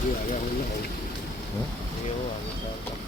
Yeah, yeah, we know. Huh? Yeah, well,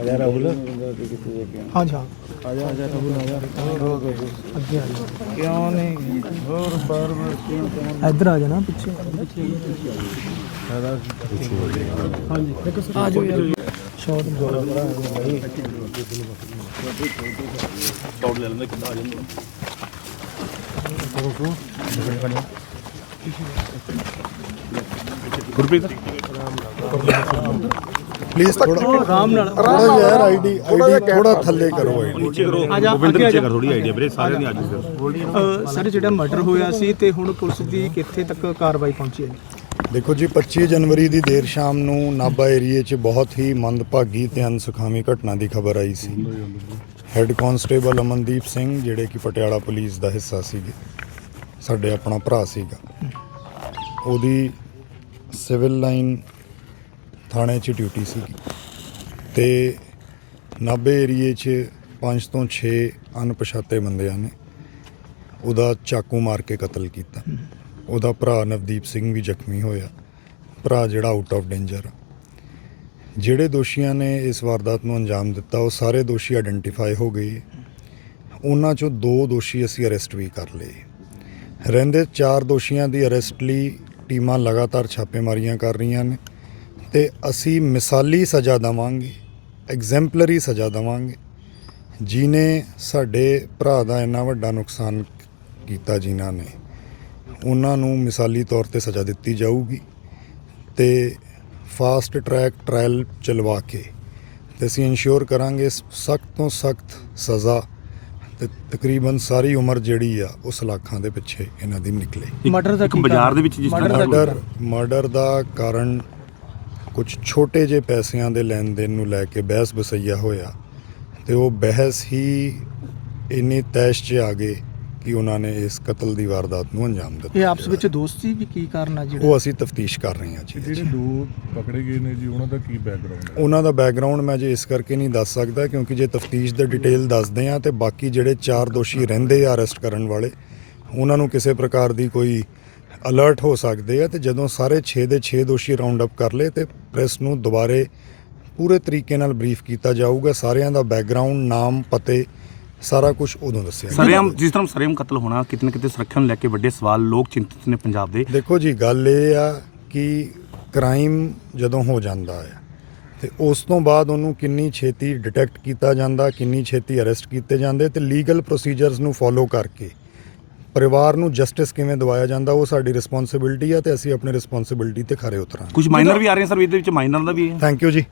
ਆਜਾ ਰਾਹੁਲ ਹਾਂਜੀ ਹਾਂ ਆਜਾ ਆਜਾ ਰਾਹੁਲ ਆਜਾ ਅੱਗੇ ਆ ਜਾਓ ਕਿਉਂ ਨਹੀਂ ਹੋਰ ਬਾਰ ਬਾਰ ਕਿਉਂ ਕਿਉਂ ਇੱਧਰ ਆ ਜਾਣਾ ਪਿੱਛੇ ਹਾਂਜੀ ਆ ਜਾਓ ਯਾਰ ਸ਼ਾਟ ਪਲੀਜ਼ ਥੋੜਾ ਆਰਾਮ ਨਾਲ। ਥੋੜਾ ਯਾਰ ਆਈਡੀ ਆਈਡੀ ਥੋੜਾ ਥੱਲੇ ਕਰੋ ਆਈਡੀ ਨੀਚੇ ਕਰੋ। ਆ ਜਾ, ਗੋਬਿੰਦਰ ਅੱਗੇ ਆ ਨੀਚੇ ਜਾ। ਕਰ ਥੋੜੀ ਆਈਡੀਆ ਵੀਰੇ ਸਾਰਿਆਂ ਦੀ ਆ ਜੂ ਫਿਰ ਸਰ ਜਿਹੜਾ ਮਰਡਰ ਹੋਇਆ ਸੀ ਤੇ ਹੁਣ ਪੁਲਿਸ ਦੀ ਕਿੱਥੇ ਤੱਕ ਕਾਰਵਾਈ ਪਹੁੰਚੀ ਹੈ? ਦੇਖੋ ਜੀ 25 ਜਨਵਰੀ ਦੀ ਦੇਰ ਸ਼ਾਮ ਨੂੰ ਨਾਭਾ ਏਰੀਏ 'ਚ ਬਹੁਤ ਹੀ ਮੰਦਭਾਗੀ ਤੇ ਅਨਸੁਖਾਵੀ ਘਟਨਾ ਦੀ ਖਬਰ ਆਈ ਸੀ। ਹੈੱਡ ਕਾਂਸਟੇਬਲ ਅਮਨਦੀਪ ਸਿੰਘ, ਜਿਹੜੇ ਕਿ ਪਟਿਆਲਾ ਪੁਲਿਸ ਦਾ ਹਿੱਸਾ ਸੀਗੇ, ਸਾਡੇ ਆਪਣਾ ਭਰਾ ਸੀਗਾ। ਉਹਦੀ ਸਿਵਲ ਲਾਈਨ ਥਾਣੇ 'ਚ ਡਿਊਟੀ ਸੀਗੀ। ਤੇ ਨਾਭੇ ਏਰੀਏ 'ਚ 5 ਤੋਂ 6 ਅਣਪਛਾਤੇ ਬੰਦਿਆਂ ਨੇ ਉਹਦਾ ਚਾਕੂ ਮਾਰ ਕੇ ਕਤਲ ਕੀਤਾ। ਉਹਦਾ ਭਰਾ ਨਵਦੀਪ ਸਿੰਘ ਵੀ ਜ਼ਖਮੀ ਹੋਇਆ। ਭਰਾ ਜਿਹੜਾ ਆਊਟ ਆਫ ਡੇਂਜਰ ਆ। ਜਿਹੜੇ ਦੋਸ਼ੀਆਂ ਨੇ ਇਸ ਵਾਰਦਾਤ ਨੂੰ ਅੰਜਾਮ ਦਿੱਤਾ, ਉਹ ਸਾਰੇ ਦੋਸ਼ੀ ਆਇਡੈਂਟੀਫਾਈ ਹੋ ਗਏ। ਉਹਨਾਂ ਚੋਂ ਦੋ ਦੋਸ਼ੀ ਅਸੀਂ ਅਰੈਸਟ ਵੀ ਕਰ ਲਏ। ਰਹਿੰਦੇ ਚਾਰ ਦੋਸ਼ੀਆਂ ਦੀ ਅਰੈਸਟ ਲਈ ਟੀਮਾਂ ਲਗਾਤਾਰ ਛਾਪੇਮਾਰੀਆਂ ਕਰ ਰਹੀਆਂ ਨੇ ਤੇ ਅਸੀਂ ਮਿਸਾਲੀ ਸਜ਼ਾ ਦੇਵਾਂਗੇ ਐਗਜ਼ੈਂਪਲਰੀ ਸਜ਼ਾ ਦੇਵਾਂਗੇ। ਜਿਨੇ ਸਾਡੇ ਭਰਾ ਦਾ ਇੰਨਾ ਵੱਡਾ ਨੁਕਸਾਨ ਕੀਤਾ ਜਿਨ੍ਹਾਂ ਨੇ, ਉਹਨਾਂ ਨੂੰ ਮਿਸਾਲੀ ਤੌਰ ਤੇ ਸਜ਼ਾ ਦਿੱਤੀ ਜਾਊਗੀ ਤੇ ਫਾਸਟ ਟਰੈਕ ਟ੍ਰਾਇਲ ਚਲਵਾ ਕੇ ਤੇ ਅਸੀਂ ਇਨਸ਼ੋਰ ਕਰਾਂਗੇ ਸਖਤ ਤੋਂ ਸਖਤ ਸਜ਼ਾ ਤੇ ਤਕਰੀਬਨ ਸਾਰੀ ਉਮਰ ਜਿਹੜੀ ਆ ਉਹ ਸਲਾਖਾਂ ਦੇ ਪਿੱਛੇ ਇਹਨਾਂ ਦੀ ਨਿਕਲੇ ਮਰਡਰ ਦਾ ਇੱਕ ਬਾਜ਼ਾਰ? ਦੇ ਵਿੱਚ ਜਿਸ ਕੀ ਮਰਡਰ ਮਰਡਰ ਦਾ ਕਾਰਨ ਕੁਝ ਛੋਟੇ ਜਿਹੇ ਪੈਸਿਆਂ ਦੇ ਲੈਣ ਦੇਣ ਨੂੰ ਲੈ ਕੇ ਬਹਿਸ ਬਸਈਆ ਹੋਇਆ ਤੇ ਉਹ ਬਹਿਸ ਹੀ ਇੰਨੀ ਤੈਸ਼ 'ਚ ਆ ਗਏ ਕਿ ਉਹਨਾਂ ਨੇ ਇਸ ਕਤਲ ਦੀ ਵਾਰਦਾਤ ਨੂੰ ਅੰਜਾਮ ਦਿੱਤਾ ਇਹ ਆਪਸ ਵਿੱਚ ਦੋਸਤੀ ਵੀ ਕੀ ਕਾਰਨ ਆ ਜਿਹੜਾ? ਉਹ ਅਸੀਂ ਤਫਤੀਸ਼ ਕਰ ਰਹੇ ਹਾਂ ਜੀ ਜਿਹੜੇ ਦੋ ਪਕੜੇ ਗਏ ਨੇ ਜੀ ਉਹਨਾਂ ਦਾ ਕੀ ਬੈਕਗ੍ਰਾਉਂਡ ਹੈ? ਉਹਨਾਂ ਦਾ ਬੈਕਗ੍ਰਾਉਂਡ ਮੈਂ ਜੇ ਇਸ ਕਰਕੇ ਨਹੀਂ ਦੱਸ ਸਕਦਾ ਕਿਉਂਕਿ ਜੇ ਤਫਤੀਸ਼ ਦੇ ਡਿਟੇਲ ਦੱਸਦੇ ਆ ਤੇ ਬਾਕੀ ਜਿਹੜੇ ਚਾਰ ਦੋਸ਼ੀ ਰਹਿੰਦੇ ਆ ਅਰੈਸਟ ਕਰਨ ਵਾਲੇ ਉਹਨਾਂ ਨੂੰ ਕਿਸੇ ਪ੍ਰਕਾਰ ਦੀ ਕੋਈ ਅਲਰਟ ਹੋ ਸਕਦੇ ਆ ਤੇ ਜਦੋਂ ਸਾਰੇ 6 ਦੇ 6 ਦੋਸ਼ੀ ਰਾਉਂਡ ਅਪ ਕਰ ਲਏ ਤੇ ਪ੍ਰੈਸ ਨੂੰ ਦੁਬਾਰੇ ਪੂਰੇ ਤਰੀਕੇ ਨਾਲ ਬਰੀਫ ਕੀਤਾ ਜਾਊਗਾ ਸਾਰਿਆਂ ਦਾ ਬੈਕਗ੍ਰਾਉਂਡ ਨਾਮ ਪਤੇ ਸਾਰਾ ਕੁਝ ਉਦੋਂ ਦੱਸਿਆ। ਸਰੇਆਮ ਜਿਸ ਤਰ੍ਹਾਂ ਸਰੇਆਮ ਕਤਲ ਹੋਣਾ ਕਿਤੇ ਨਾ ਕਿਤੇ ਸੁਰੱਖਿਆ ਨੂੰ ਲੈ ਕੇ ਵੱਡੇ ਸਵਾਲ ਲੋਕ ਚਿੰਤਿਤ ਨੇ ਪੰਜਾਬ ਦੇ। ਦੇਖੋ ਜੀ ਗੱਲ ਇਹ ਆ ਕਿ ਕ੍ਰਾਈਮ ਜਦੋਂ ਹੋ ਜਾਂਦਾ ਹੈ ਤੇ ਉਸ ਤੋਂ ਬਾਅਦ ਉਹਨੂੰ ਕਿੰਨੀ ਛੇਤੀ ਡਿਟੈਕਟ ਕੀਤਾ ਜਾਂਦਾ ਕਿੰਨੀ ਛੇਤੀ ਅਰੈਸਟ ਕੀਤੇ ਜਾਂਦੇ ਤੇ ਲੀਗਲ ਪ੍ਰੋਸੀਜਰਸ ਨੂੰ ਫੋਲੋ ਕਰਕੇ ਪਰਿਵਾਰ ਨੂੰ ਜਸਟਿਸ ਕਿਵੇਂ ਦਿਵਾਇਆ ਜਾਂਦਾ ਉਹ ਸਾਡੀ ਰਿਸਪੌਂਸਿਬਿਲਟੀ ਹੈ ਤੇ ਅਸੀਂ ਆਪਣੀ ਰਿਸਪੌਂਸਿਬਿਲਟੀ ਤੇ ਖਰੇ ਉਤਰਾਂਗੇ। ਕੁਝ ਮਾਈਨਰ ਵੀ ਆ ਰਹੇ ਸਰ ਇਹਦੇ ਵਿੱਚ ਮਾਈਨਰ ਦਾ ਵੀ ਹੈ ਥੈਂਕ ਯੂ ਜੀ।